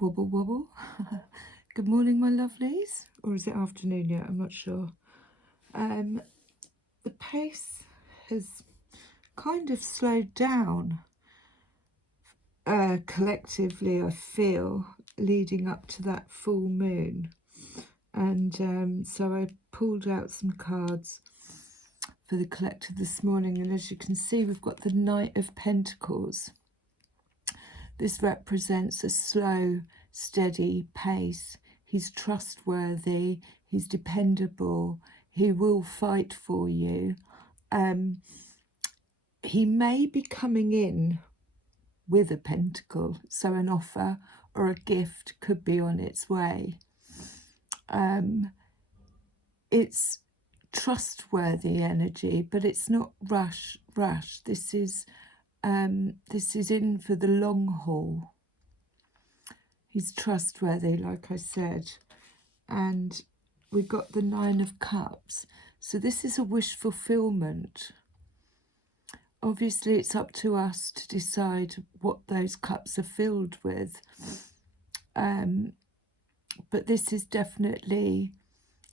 Wobble wobble. Good morning, my lovelies. Or is it afternoon yet? I'm not sure. The pace has kind of slowed down collectively, I feel, leading up to that full moon. And so I pulled out some cards for the collective this morning. And as you can see, we've got the Knight of Pentacles. This represents a slow, steady pace. He's trustworthy, he's dependable, he will fight for you. He may be coming in with a pentacle, so an offer or a gift could be on its way. It's trustworthy energy, but it's not rush. This is in for the long haul. He's trustworthy, like I said. And we got the Nine of Cups. So this is a wish fulfillment. Obviously, it's up to us to decide what those cups are filled with. But this is definitely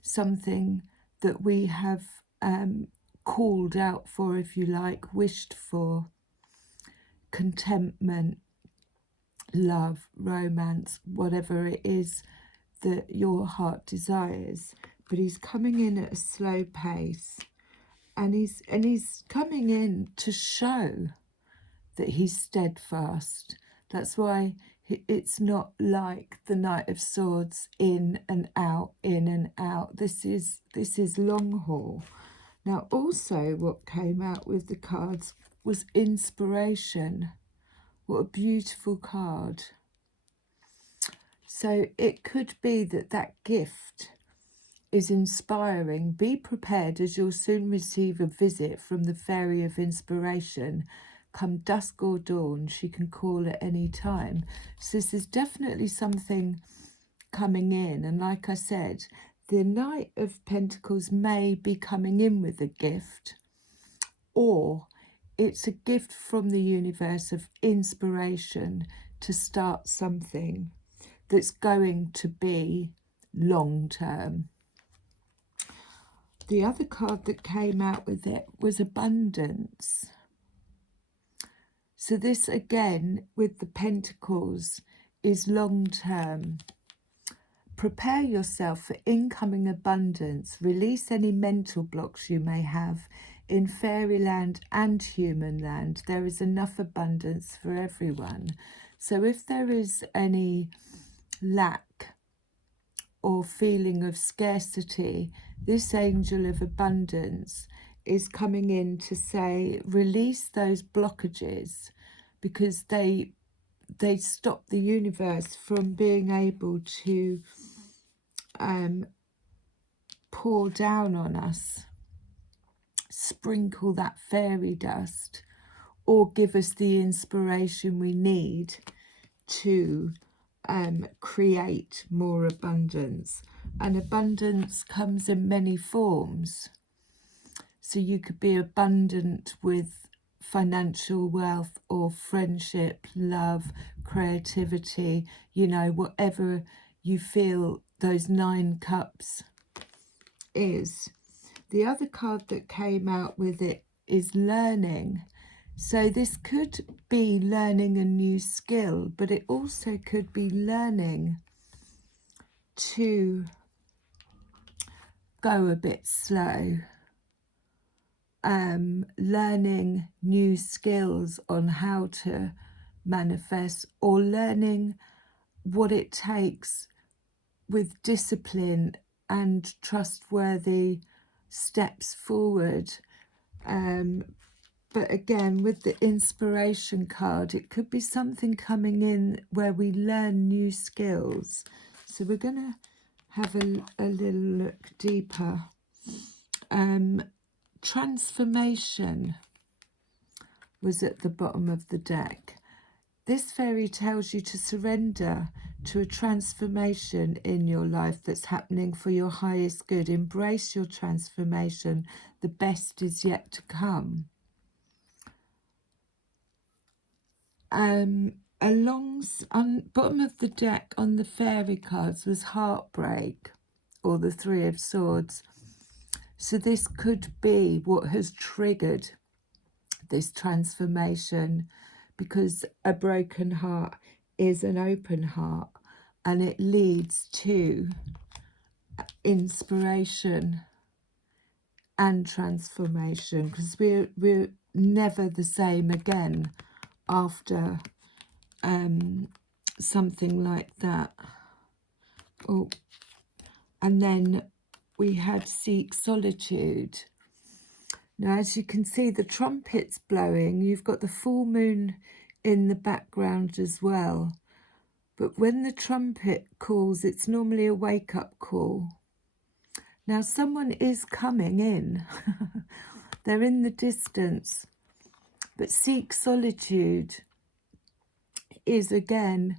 something that we have called out for, if you like, wished for. Contentment, love, romance, whatever it is that your heart desires. But he's coming in at a slow pace, and he's coming in to show that he's steadfast. That's why it's not like the Knight of Swords, in and out, in and out. This is long haul. Now also what came out with the cards was inspiration. What a beautiful card. So it could be that that gift is inspiring. Be prepared, as you'll soon receive a visit from the Fairy of Inspiration. Come dusk or dawn, she can call at any time. So this is definitely something coming in. And like I said, the Knight of Pentacles may be coming in with a gift, or it's a gift from the universe of inspiration to start something that's going to be long term. The other card that came out with it was abundance. So this again with the Pentacles is long term. Prepare yourself for incoming abundance. Release any mental blocks you may have. In fairyland and human land, there is enough abundance for everyone. So if there is any lack or feeling of scarcity, this angel of abundance is coming in to say, release those blockages, because they stop the universe from being able to pour down on us, sprinkle that fairy dust, or give us the inspiration we need to create more abundance. And abundance comes in many forms. So you could be abundant with financial wealth or friendship, love, creativity, you know, whatever you feel those 9 cups is. The other card that came out with it is learning. So this could be learning a new skill, but it also could be learning to go a bit slow. Learning new skills on how to manifest, or learning what it takes with discipline and trustworthy steps forward. But again, with the inspiration card, it could be something coming in where we learn new skills. So we're going to have a little look deeper. Transformation was at the bottom of the deck. This fairy tells you to surrender to a transformation in your life that's happening for your highest good. Embrace your transformation. The best is yet to come. On bottom of the deck on the fairy cards was heartbreak, or the Three of Swords. So this could be what has triggered this transformation, because a broken heart is an open heart, and it leads to inspiration and transformation, because we're never the same again after something like that. Oh, and then we had seek solitude. Now, as you can see, the trumpet's blowing. You've got the full moon in the background as well. But when the trumpet calls, it's normally a wake-up call. Now, someone is coming in. They're in the distance. But seek solitude is, again,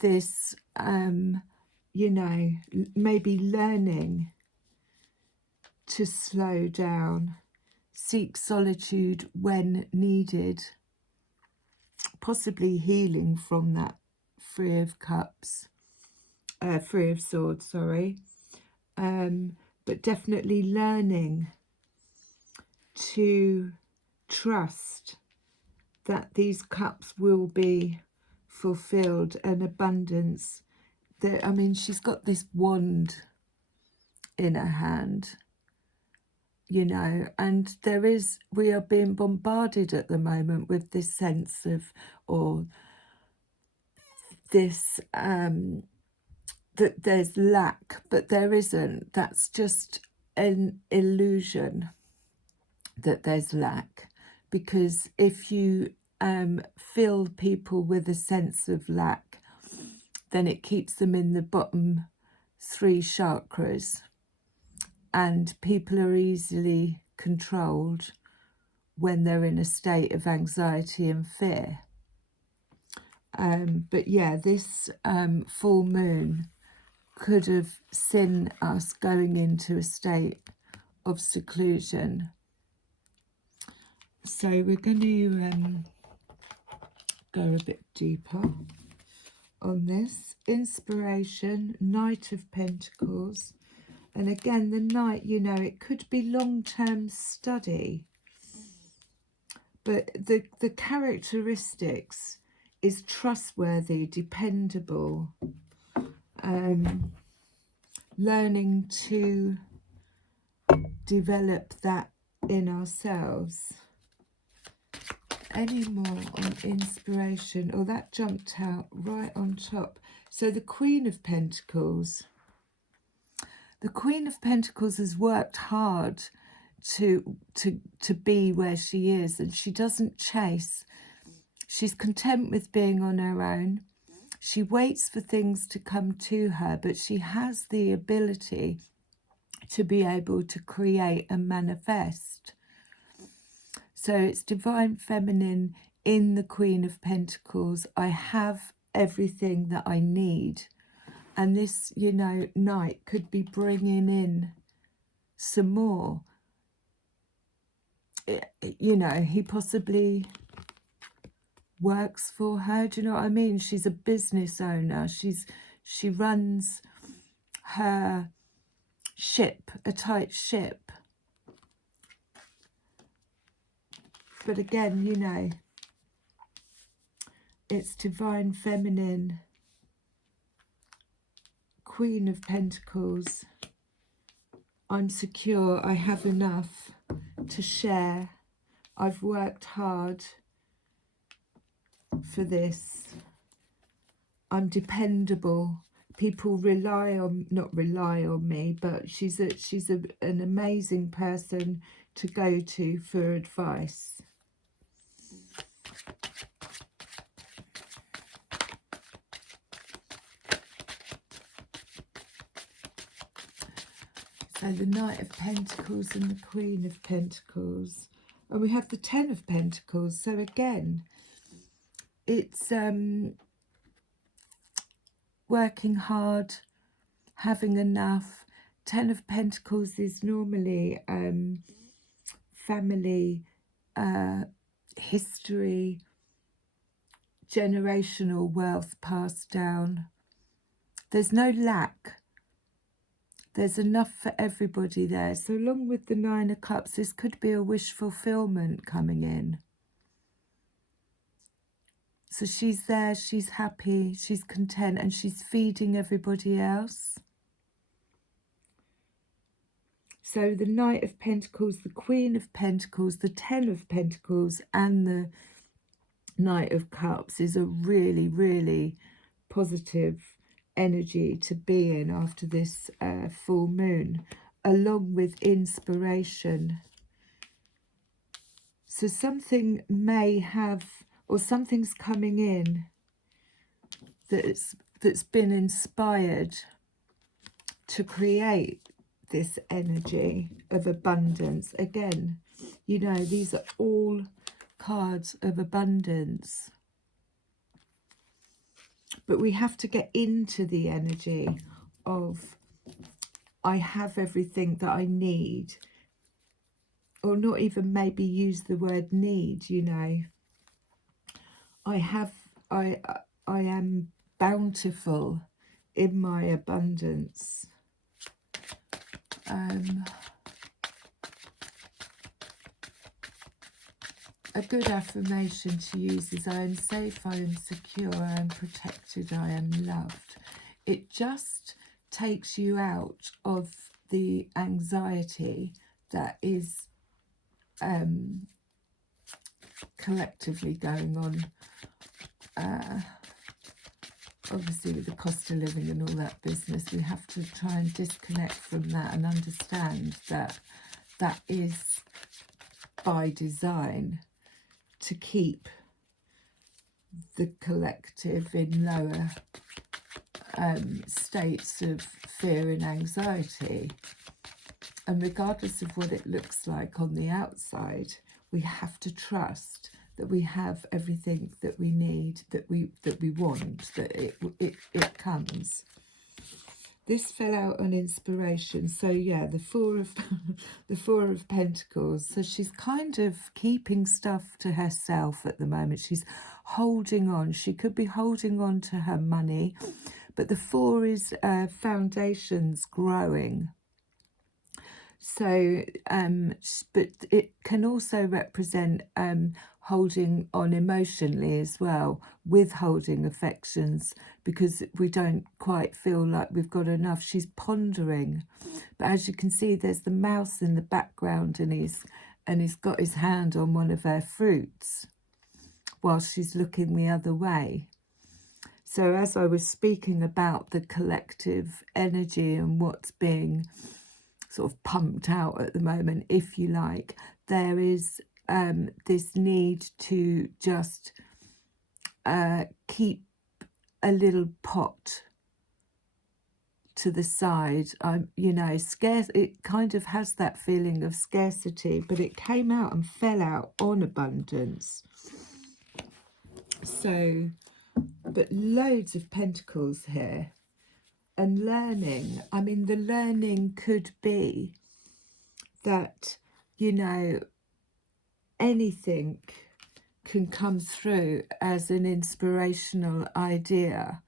this, you know, maybe learning to slow down. Seek solitude when needed. Possibly healing from that Three of Swords, sorry. But definitely learning to trust that these cups will be fulfilled, and abundance. I mean, she's got this wand in her hand, you know, and we are being bombarded at the moment with this sense of, or this, that there's lack, but there isn't. That's just an illusion that there's lack, because if you fill people with a sense of lack, then it keeps them in the bottom 3 chakras, and people are easily controlled when they're in a state of anxiety and fear. But yeah, this full moon could have seen us going into a state of seclusion. So we're going to go a bit deeper on this. Inspiration, Knight of Pentacles. And again, the Knight, you know, it could be long-term study. But the characteristics is trustworthy, dependable, learning to develop that in ourselves. Any more on inspiration? Oh, that jumped out right on top. So the Queen of Pentacles. The Queen of Pentacles has worked hard to be where she is, and she doesn't chase. She's content with being on her own. She waits for things to come to her, but she has the ability to be able to create and manifest. So it's divine feminine in the Queen of Pentacles. I have everything that I need. And this, you know, Knight could be bringing in some more. You know, he possibly works for her. Do you know what I mean? She's a business owner. She runs her ship, a tight ship. But again, you know, it's divine feminine, Queen of Pentacles. I'm secure. I have enough to share. I've worked hard for this. I'm dependable. People not rely on me, but she's an amazing person to go to for advice. So the Knight of Pentacles and the Queen of Pentacles. And we have the Ten of Pentacles. So again, it's working hard, having enough. Ten of Pentacles is normally family, history, generational wealth passed down. There's no lack. There's enough for everybody there. So along with the Nine of Cups, this could be a wish fulfillment coming in. So she's there, she's happy, she's content, and she's feeding everybody else. So the Knight of Pentacles, the Queen of Pentacles, the Ten of Pentacles, and the Knight of Cups is a really, really positive energy to be in after this full moon, along with inspiration. So something may have, or something's coming in that's been inspired to create this energy of abundance. Again, you know, these are all cards of abundance. But we have to get into the energy of, I have everything that I need. Or not even maybe use the word need, you know. I am bountiful in my abundance. A good affirmation to use is, I am safe, I am secure, I am protected, I am loved. It just takes you out of the anxiety that is collectively going on, obviously with the cost of living and all that business. We have to try and disconnect from that and understand that that is by design, to keep the collective in lower states of fear and anxiety. And regardless of what it looks like on the outside, we have to trust that we have everything that we need, that we want, that it comes. This fell out on inspiration. So yeah, the four of Pentacles. So she's kind of keeping stuff to herself at the moment. She's holding on. She could be holding on to her money, but the four is foundations growing. So, but it can also represent holding on emotionally as well, withholding affections because we don't quite feel like we've got enough. She's pondering, but as you can see, there's the mouse in the background, and he's got his hand on one of her fruits while she's looking the other way. So as I was speaking about the collective energy and what's being sort of pumped out at the moment, if you like, there is this need to just keep a little pot to the side. You know, scarce. It kind of has that feeling of scarcity, but it came out and fell out on abundance. So, but loads of pentacles here. And learning, I mean, the learning could be that, you know, anything can come through as an inspirational idea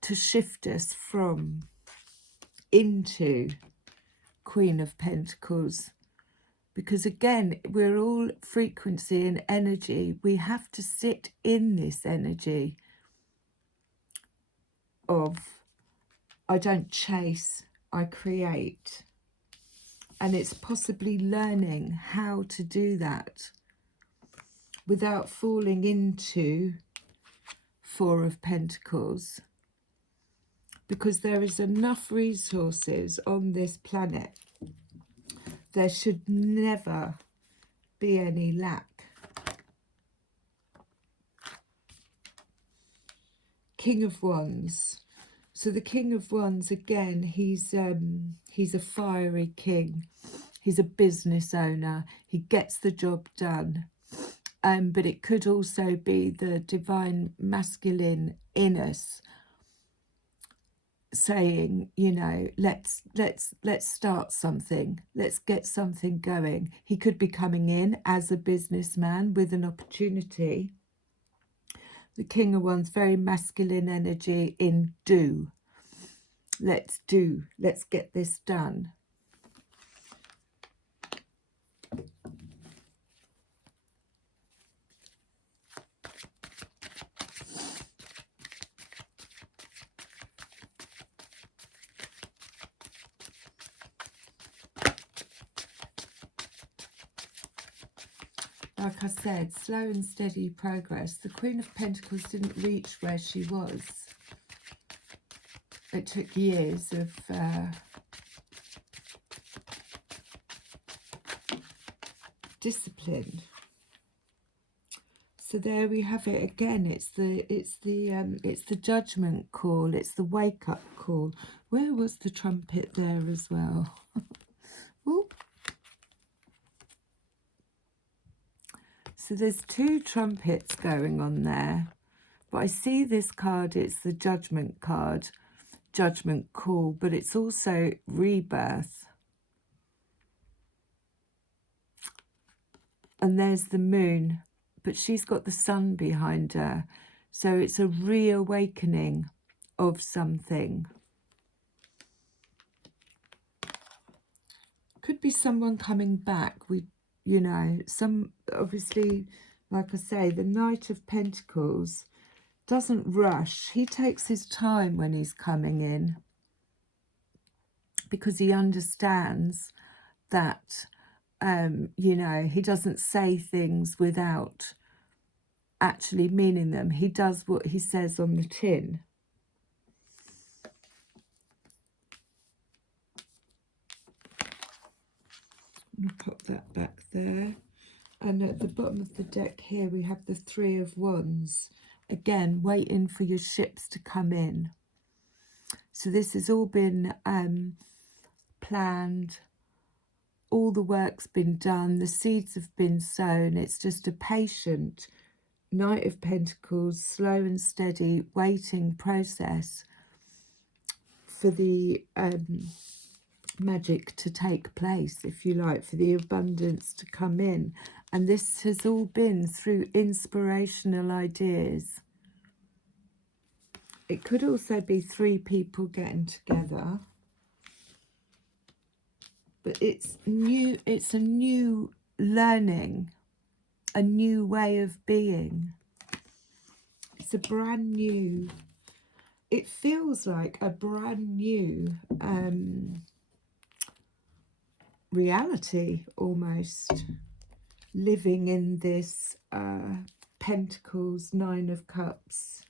to shift us from into Queen of Pentacles. Because again, we're all frequency and energy. We have to sit in this energy of, I don't chase, I create. And it's possibly learning how to do that without falling into Four of Pentacles, because there is enough resources on this planet. There should never be any lack. King of Wands. So the King of Wands, again, he's a fiery king. He's a business owner. He gets the job done. But it could also be the divine masculine in us saying, you know, let's start something. Let's get something going. He could be coming in as a businessman with an opportunity. The King of Wands, very masculine energy in do. Let's do. Let's get this done. Like I said, slow and steady progress. The Queen of Pentacles didn't reach where she was. It took years of discipline. So there we have it again. It's the judgment call. It's the wake up call. Where was the trumpet there as well? Ooh. So there's two trumpets going on there. But I see this card, it's the judgment card, judgment call, but it's also rebirth. And there's the moon, but she's got the sun behind her. So it's a reawakening of something. Could be someone coming back. You know, obviously, like I say, the Knight of Pentacles doesn't rush. He takes his time when he's coming in because he understands that, you know, he doesn't say things without actually meaning them. He does what he says on the tin. I'm going to pop that back there. And at the bottom of the deck here, we have the Three of Wands. Again, waiting for your ships to come in. So this has all been planned. All the work's been done. The seeds have been sown. It's just a patient Knight of Pentacles, slow and steady, waiting process for the magic to take place, if you like, for the abundance to come in. And this has all been through inspirational ideas. It could also be three people getting together. But it's new, it's a new learning, a new way of being. It's a brand new, it feels like a brand new reality almost. Living in this Pentacles, Nine of Cups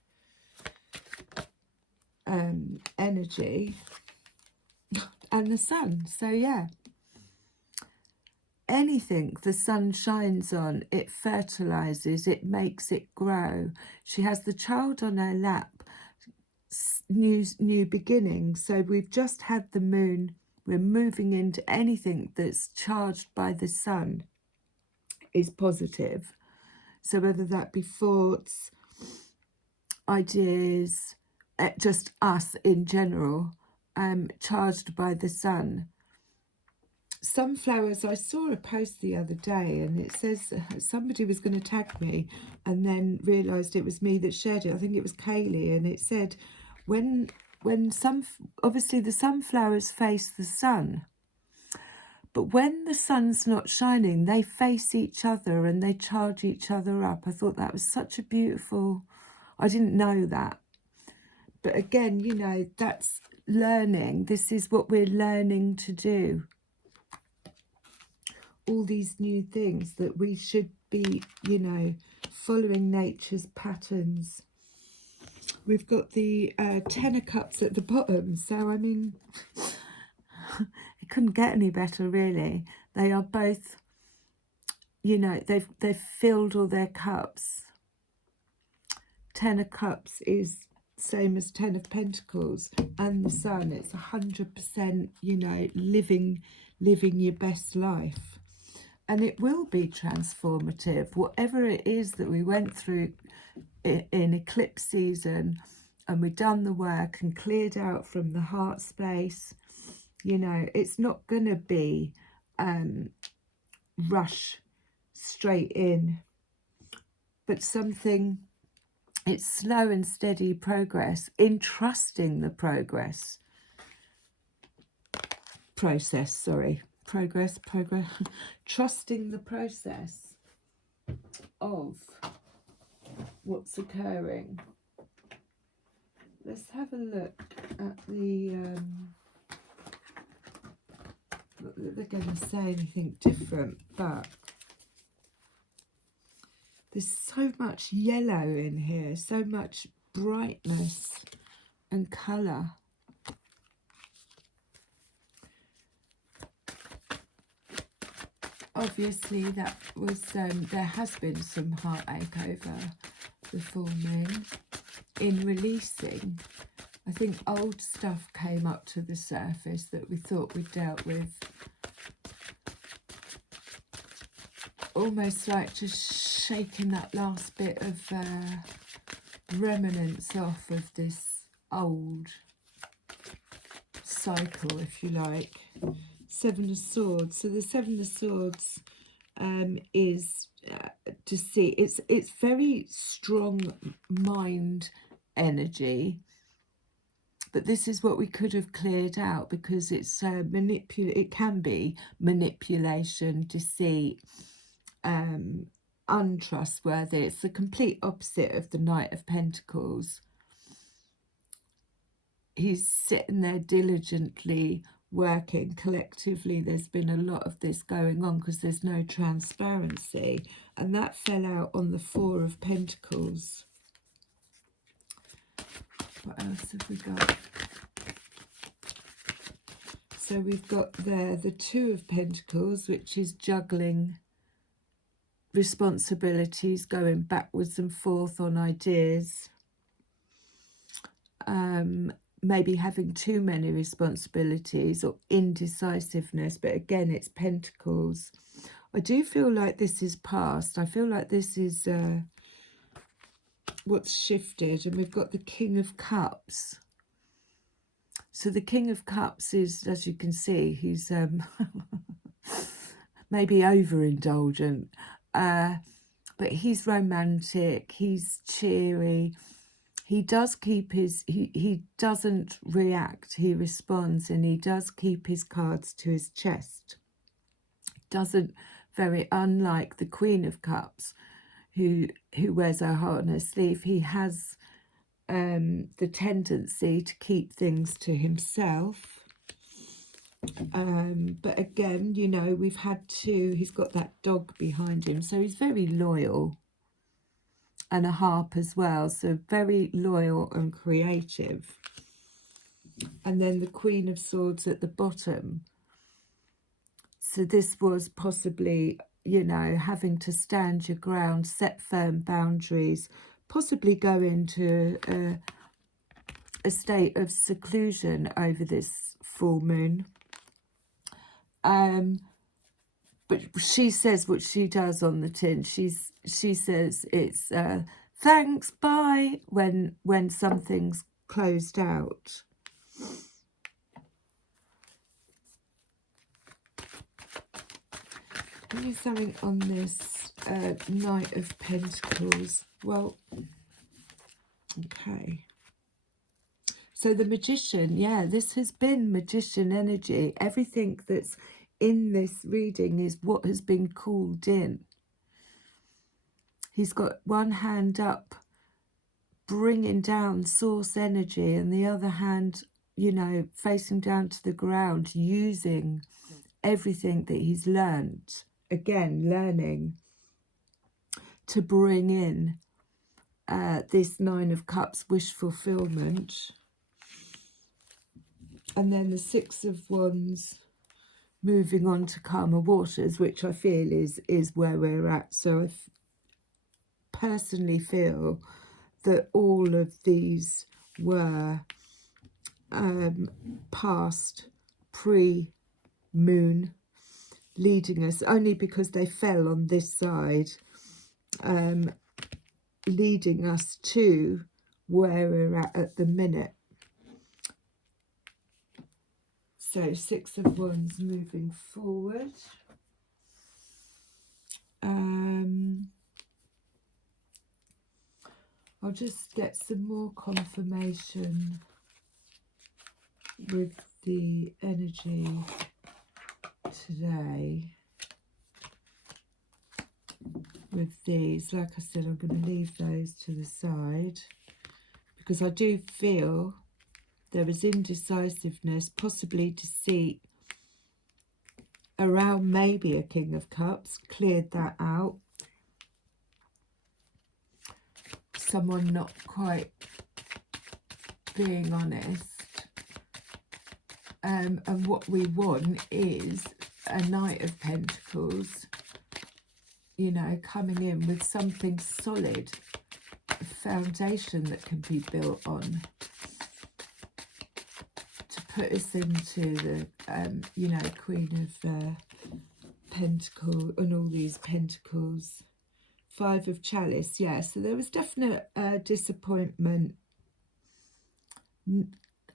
energy. And the sun. So yeah, anything the sun shines on, it fertilizes, it makes it grow. She has the child on her lap, new beginning. So we've just had the moon. We're moving into anything that's charged by the sun is positive. So whether that be thoughts, ideas, just us in general, charged by the sun. Sunflowers, I saw a post the other day and it says somebody was going to tag me and then realised it was me that shared it. I think it was Kaylee, and it said when obviously the sunflowers face the sun, but when the sun's not shining, they face each other and they charge each other up. I thought that was such a beautiful, I didn't know that. But again, you know, that's learning. This is what we're learning to do. All these new things that we should be, you know, following nature's patterns. We've got the Ten of Cups at the bottom. So, I mean, it couldn't get any better, really. They are both, you know, they've filled all their cups. Ten of Cups is same as Ten of Pentacles, and the sun. It's 100%, you know, living your best life. And it will be transformative. Whatever it is that we went through in eclipse season, and we've done the work and cleared out from the heart space, you know, it's not going to be rush straight in, but something, It's slow and steady progress in trusting the process, trusting the process of what's occurring. Let's have a look at the, not that they're going to say anything different, but there's so much yellow in here, so much brightness and colour. Obviously, that was there has been some heartache over the full moon in releasing. I think old stuff came up to the surface that we thought we'd dealt with. Almost like just shaking that last bit of remnants off of this old cycle, if you like. Seven of Swords. So the Seven of Swords is to see, it's very strong mind energy, but this is what we could have cleared out, because it's it can be manipulation, deceit, untrustworthy. It's the complete opposite of the Knight of Pentacles. He's sitting there diligently working. Collectively, there's been a lot of this going on because there's no transparency, and that fell out on the Four of Pentacles. What else have we got? So we've got there the Two of Pentacles, which is juggling responsibilities, going backwards and forth on ideas, maybe having too many responsibilities or indecisiveness. But again, it's Pentacles. I do feel like this is past. I feel like this is what's shifted. And we've got the King of Cups. So the King of Cups is, as you can see, he's maybe overindulgent, but he's romantic, he's cheery. He does keep his, he doesn't react, he responds, and he does keep his cards to his chest. Doesn't, very unlike the Queen of Cups, who wears her heart on her sleeve. He has the tendency to keep things to himself. But again, you know, we've had to, he's got that dog behind him, so he's very loyal. And a harp as well, so very loyal and creative. And then the Queen of Swords at the bottom. So this was possibly, you know, having to stand your ground, set firm boundaries, possibly go into a state of seclusion over this full moon. But she says what she does on the tin. She says it's thanks, bye, when something's closed out. Give me something on this Knight of Pentacles. Well, okay. So the Magician, yeah, this has been Magician energy. Everything that's in this reading is what has been called in. He's got one hand up, bringing down source energy, and the other hand, you know, facing down to the ground, using everything that he's learned. Again, learning to bring in this Nine of Cups wish fulfillment. And then the Six of Wands, moving on to calmer waters, which I feel is where we're at. So I personally feel that all of these were past pre-moon, leading us, only because they fell on this side, leading us to where we're at the minute. So Six of Wands moving forward. I'll just get some more confirmation with the energy today. With these, like I said, I'm going to leave those to the side because I do feel there is indecisiveness, possibly deceit around maybe a King of Cups. Cleared that out. Someone not quite being honest. And what we want is a Knight of Pentacles, you know, coming in with something solid, a foundation that can be built on to put us into the, you know, Queen of Pentacles and all these Pentacles. Five of Chalice, yeah, so there was definite disappointment.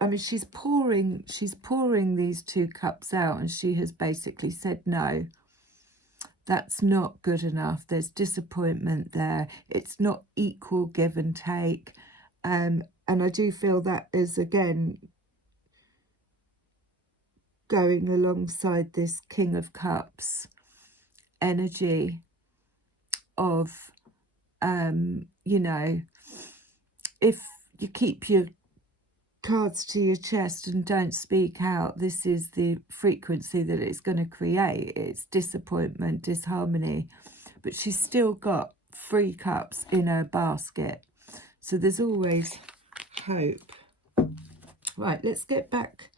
I mean, she's pouring these two cups out, and she has basically said, no, that's not good enough. There's disappointment there. It's not equal give and take. And I do feel that is, again, going alongside this King of Cups energy of, you know, if you keep your cards to your chest and don't speak out, this is the frequency that it's going to create. It's disappointment, disharmony, but she's still got 3 cups in her basket, so there's always hope. Right, let's get back.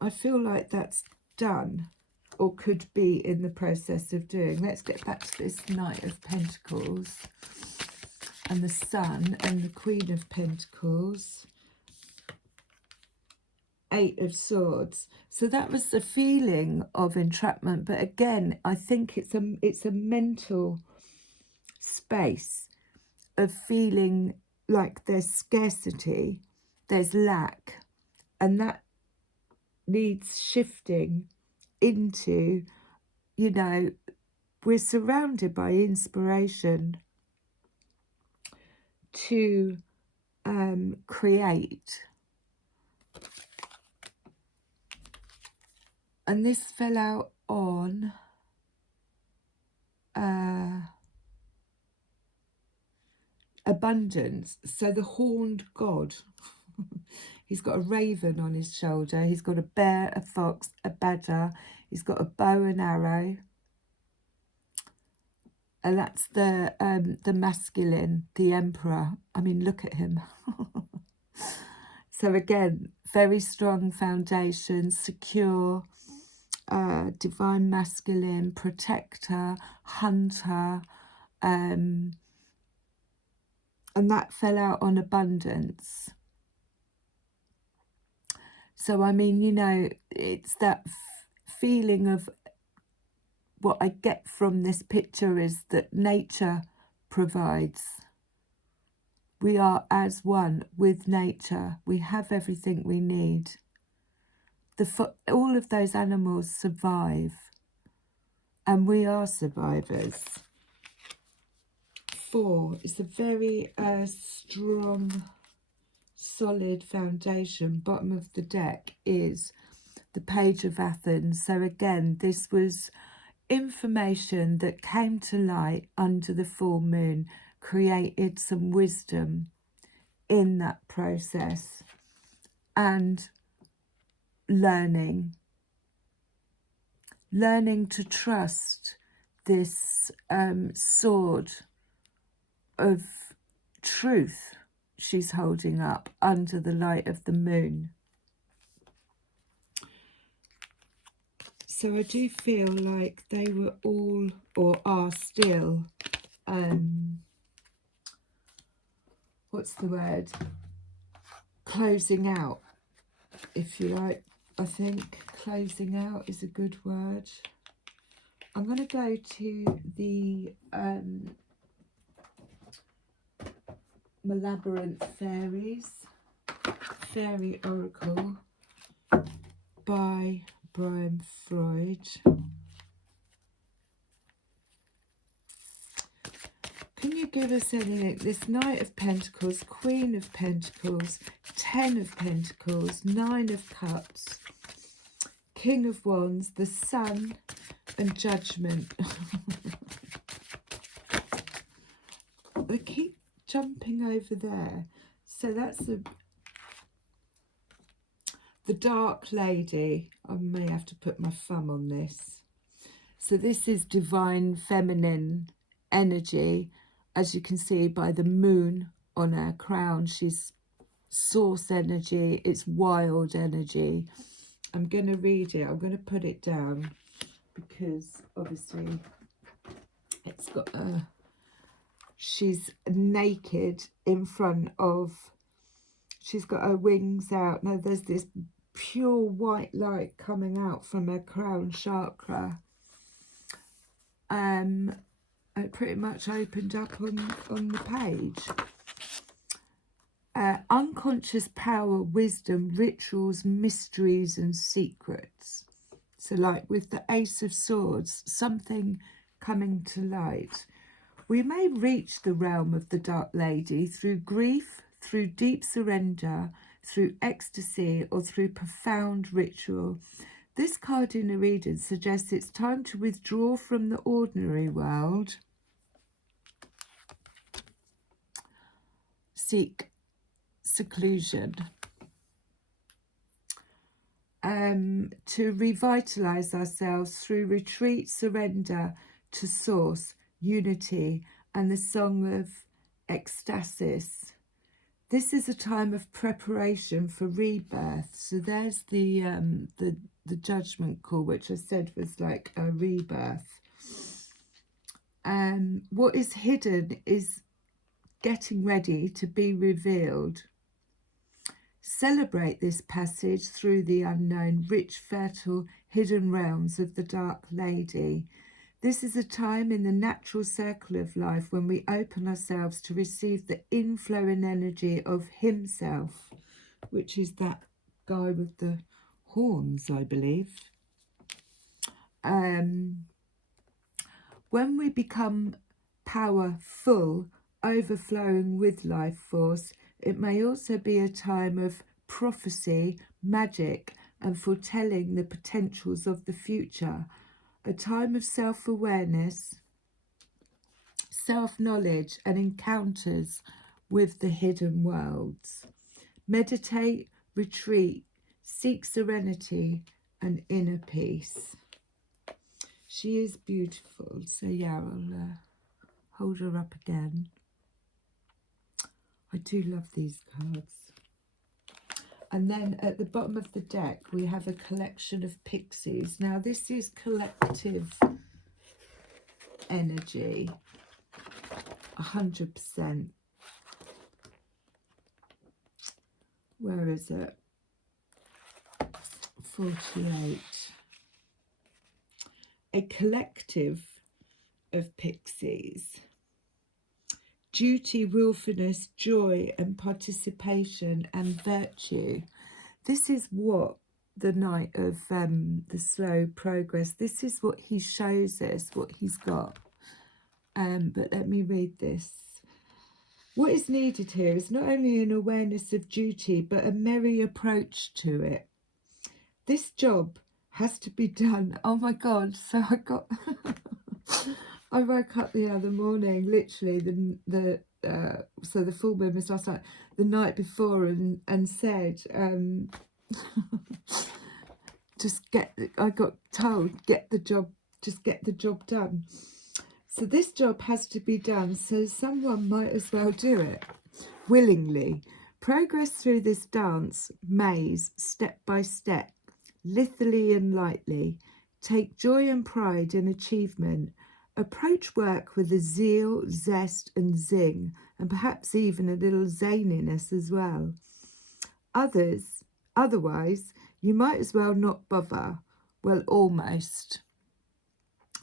I feel like that's done, or could be in the process of doing. Let's get back to this Knight of Pentacles and the Sun and the Queen of Pentacles. 8 of Swords. So that was the feeling of entrapment, but again, I think it's a mental space of feeling like there's scarcity, there's lack, and that needs shifting into, you know, we're surrounded by inspiration to create. And this fell out on abundance. So the horned god, he's got a raven on his shoulder. He's got a bear, a fox, a badger. He's got a bow and arrow. And that's the masculine, the emperor. I mean, look at him. So again, very strong foundation, secure, divine masculine, protector, hunter, and that fell out on abundance. So, I mean, you know, it's that feeling of what I get from this picture is that nature provides. We are as one with nature. We have everything we need. All of those animals survive, and we are survivors. 4 is a very strong, solid foundation. Bottom of the deck is the Page of Athens. So again, this was information that came to light under the full moon, created some wisdom in that process, and learning to trust this sword of truth she's holding up under the light of the moon. So I do feel like they were all, or are still, what's the word? Closing out, if you like. I think closing out is a good word. I'm going to go to the Labyrinth Fairies, Fairy Oracle by Brian Freud. Can you give us anything? This Knight of Pentacles, Queen of Pentacles, 10 of Pentacles, 9 of Cups, King of Wands, the Sun, and Judgment. They keep jumping over there. So that's the Dark Lady. I may have to put my thumb on this. So this is divine feminine energy, as you can see by the moon on her crown. She's source energy, it's wild energy. I'm going to read it. I'm going to put it down because obviously it's got a... She's naked in front of... She's got her wings out. Now there's this pure white light coming out from her crown chakra. It pretty much opened up on the page. Unconscious power, wisdom, rituals, mysteries and secrets. So like with the Ace of Swords, something coming to light. We may reach the realm of the Dark Lady through grief, through deep surrender, through ecstasy, or through profound ritual. This card in the reading suggests it's time to withdraw from the ordinary world, seek seclusion, to revitalize ourselves through retreat, surrender to source, unity, and the song of ecstasis. This is a time of preparation for rebirth. So there's the judgment call, which I said was like a rebirth. What is hidden is getting ready to be revealed. Celebrate this passage through the unknown, rich, fertile, hidden realms of the Dark Lady. This is a time in the natural circle of life when we open ourselves to receive the inflowing energy of himself, which is that guy with the horns, I believe. When we become powerful, overflowing with life force, it may also be a time of prophecy, magic, and foretelling the potentials of the future. A time of self-awareness, self-knowledge, and encounters with the hidden worlds. Meditate, retreat, seek serenity and inner peace. She is beautiful. So yeah, I'll hold her up again. I do love these cards. And then at the bottom of the deck, we have a collection of pixies. Now, this is collective energy, 100%. Where is it? 48. A collective of pixies. Duty, willfulness, joy and participation and virtue. This is what the Knight of the Slow Progress, this is what he shows us, what he's got. But let me read this. What is needed here is not only an awareness of duty, but a merry approach to it. This job has to be done. Oh my God, so I got... I woke up the other morning, literally so the full moon was last night, the night before, and said, I got told, just get the job done. So this job has to be done, so someone might as well do it willingly. Progress through this dance maze, step by step, lithely and lightly. Take joy and pride in achievement. Approach work with a zeal, zest and zing, and perhaps even a little zaniness as well. Otherwise, you might as well not bother. Well, almost.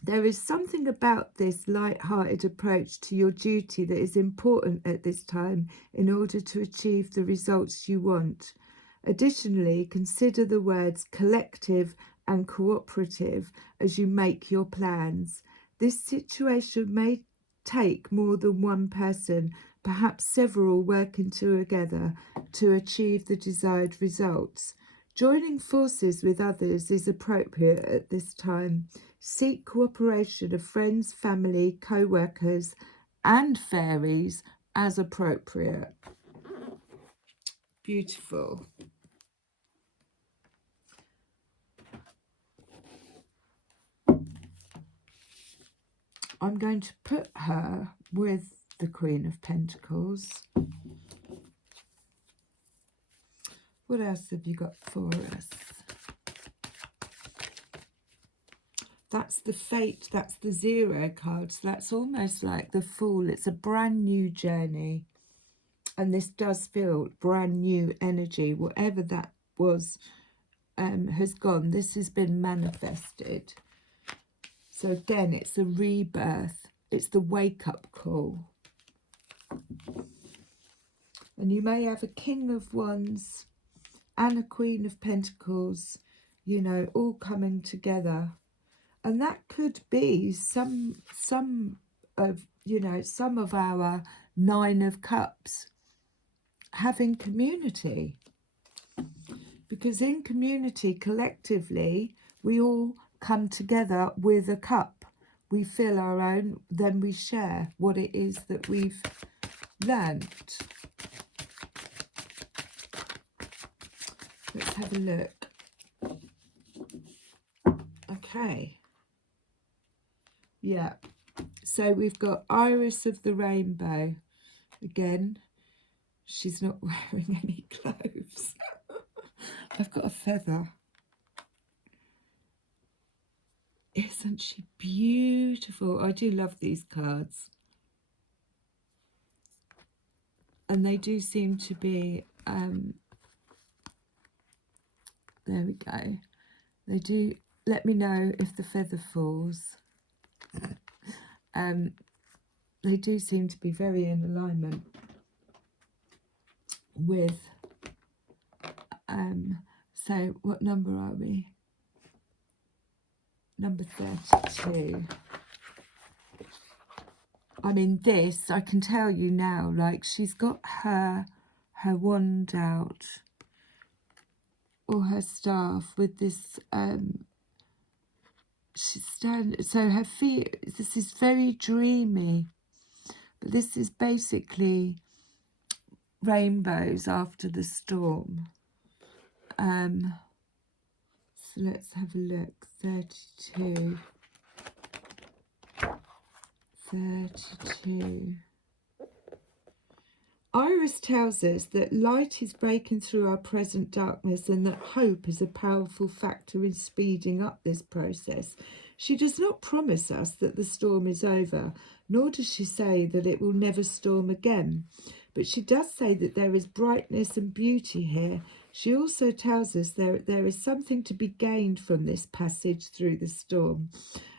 There is something about this light-hearted approach to your duty that is important at this time in order to achieve the results you want. Additionally, consider the words collective and cooperative as you make your plans. This situation may take more than one person, perhaps several working together to achieve the desired results. Joining forces with others is appropriate at this time. Seek cooperation of friends, family, co-workers and fairies as appropriate. Beautiful. I'm going to put her with the Queen of Pentacles. What else have you got for us? That's the Fate, that's the Zero card. So that's almost like the Fool. It's a brand new journey. And this does feel brand new energy. Whatever that was has gone. This has been manifested. So again, it's a rebirth. It's the wake-up call. And you may have a King of Wands and a Queen of Pentacles, you know, all coming together. And that could be some of, you know, some of our Nine of Cups having community. Because in community, collectively, we all come together with a cup. We fill our own, then we share what it is that we've learnt. Let's have a look. Okay. Yeah. So we've got Iris of the Rainbow. Again, she's not wearing any clothes. I've got a feather. Isn't she beautiful? I do love these cards. And they do seem to be, there we go. They do, let me know if the feather falls. They do seem to be very in alignment with, so what number are we? Number 32. I mean, this, I can tell you now, like she's got her wand out, or her staff with this, so her feet, this is very dreamy, but this is basically rainbows after the storm. So let's have a look. 32. Iris tells us that light is breaking through our present darkness and that hope is a powerful factor in speeding up this process. She does not promise us that the storm is over, nor does she say that it will never storm again. But she does say that there is brightness and beauty here. She also tells us there is something to be gained from this passage through the storm.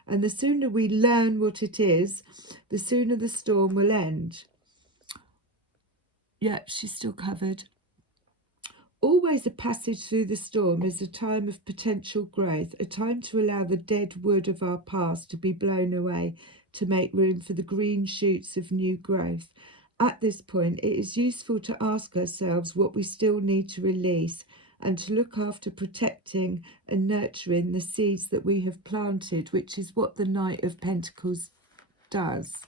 And the sooner we learn what it is, the sooner the storm will end. Yeah, she's still covered. Always a passage through the storm is a time of potential growth, a time to allow the dead wood of our past to be blown away, to make room for the green shoots of new growth. At this point, it is useful to ask ourselves what we still need to release and to look after protecting and nurturing the seeds that we have planted, which is what the Knight of Pentacles does.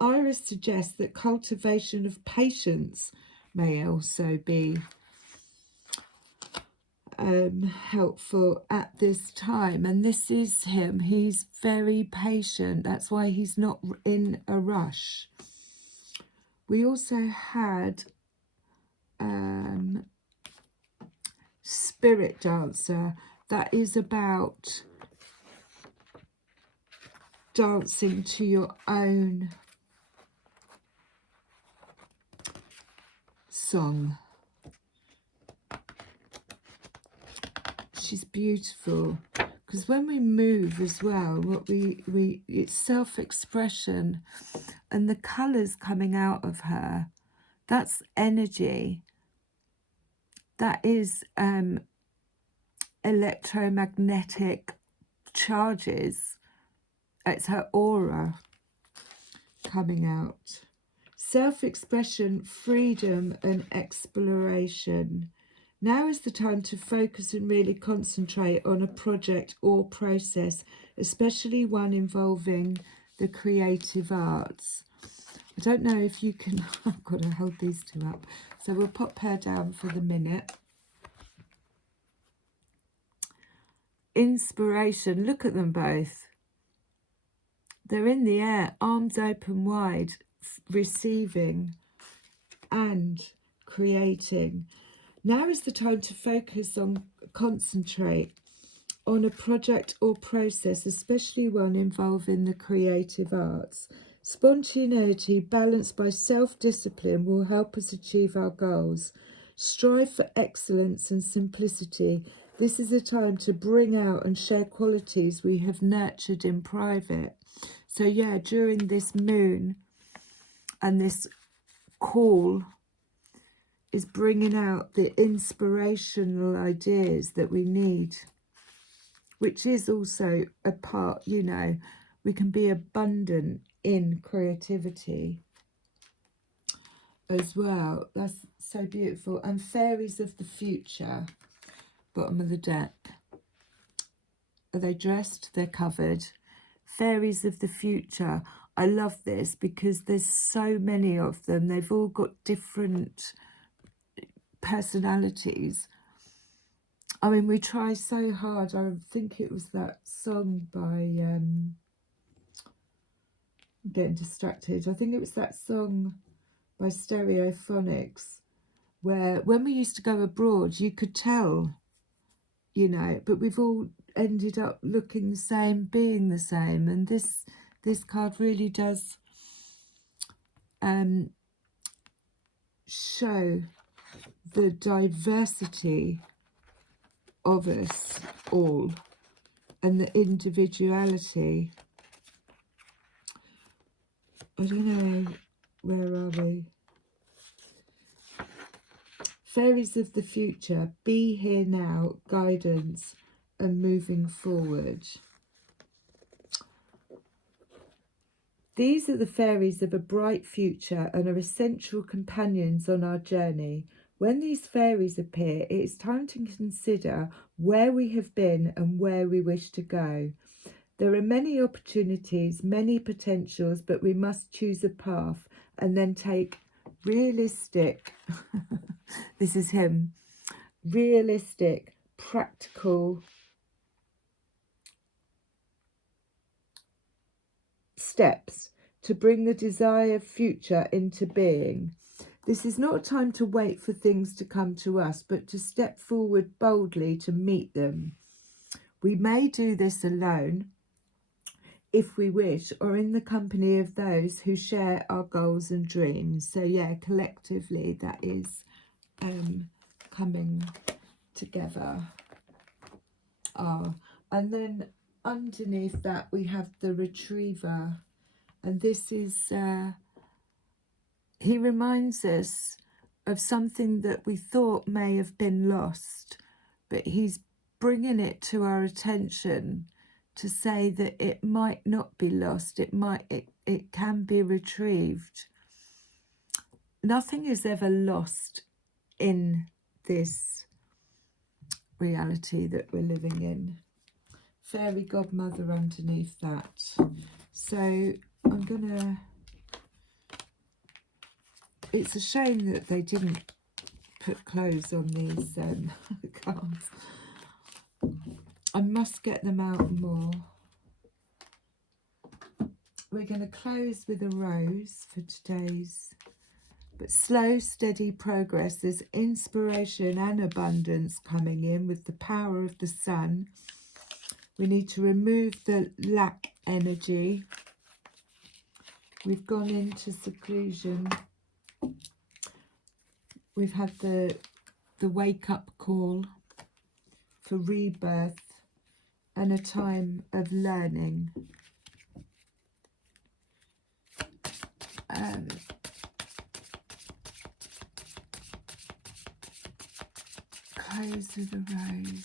Iris suggests that cultivation of patience may also be helpful at this time. And this is him. He's very patient. That's why he's not in a rush. We also had Spirit Dancer. That is about dancing to your own song. She's beautiful because when we move as well, what we it's self-expression, and the colours coming out of her, that's energy. That is electromagnetic charges. It's her aura. coming out. Self-expression, freedom and exploration. Now is the time to focus and really concentrate on a project or process, especially one involving the creative arts. I don't know if you can, I've got to hold these two up. So we'll pop her down for the minute. Inspiration, look at them both. They're in the air, arms open wide, receiving and creating. Now is the time to focus on, concentrate on a project or process, especially one involving the creative arts. Spontaneity balanced by self-discipline will help us achieve our goals. Strive for excellence and simplicity. This is a time to bring out and share qualities we have nurtured in private. So yeah, during this moon and this call is bringing out the inspirational ideas that we need, which is also a part, you know, we can be abundant in creativity as well. That's so beautiful. And fairies of the future, bottom of the deck. Are they dressed? They're covered. Fairies of the future. I love this because there's so many of them. They've all got different personalities. I mean, we try so hard. I think it was that song by, I'm getting distracted. I think it was that song by Stereophonics, where when we used to go abroad, you could tell, you know, but we've all ended up looking the same, being the same. And this card really does show the diversity of us all and the individuality. I don't know, where are we? Fairies of the future, be here now, guidance and moving forward. These are the fairies of a bright future and are essential companions on our journey. When these fairies appear, it is time to consider where we have been and where we wish to go. There are many opportunities, many potentials, but we must choose a path and then take realistic, this is him, realistic, practical steps to bring the desired future into being. This is not a time to wait for things to come to us, but to step forward boldly to meet them. We may do this alone, if we wish, or in the company of those who share our goals and dreams. So yeah, collectively that is coming together. And then underneath that we have the Retriever, and this is he reminds us of something that we thought may have been lost, but he's bringing it to our attention to say that it might not be lost, it can be retrieved. Nothing is ever lost in this reality that we're living in. Fairy godmother underneath that. So I'm gonna, it's a shame that they didn't put clothes on these cards. I must get them out more. We're going to close with a rose for today's, but slow, steady progress. There's inspiration and abundance coming in with the power of the sun. We need to remove the lack energy. We've gone into seclusion. We've had the wake-up call for rebirth and a time of learning. Close with a rose.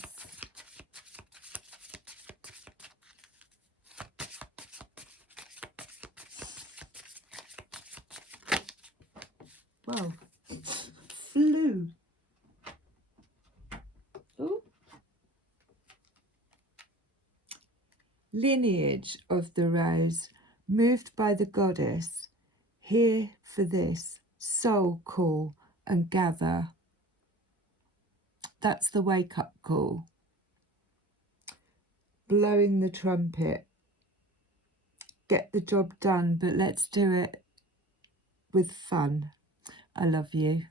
lineage of the rose, moved by the goddess, here for this soul call and gather. That's the wake-up call. Blowing the trumpet. Get the job done, but let's do it with fun. I love you.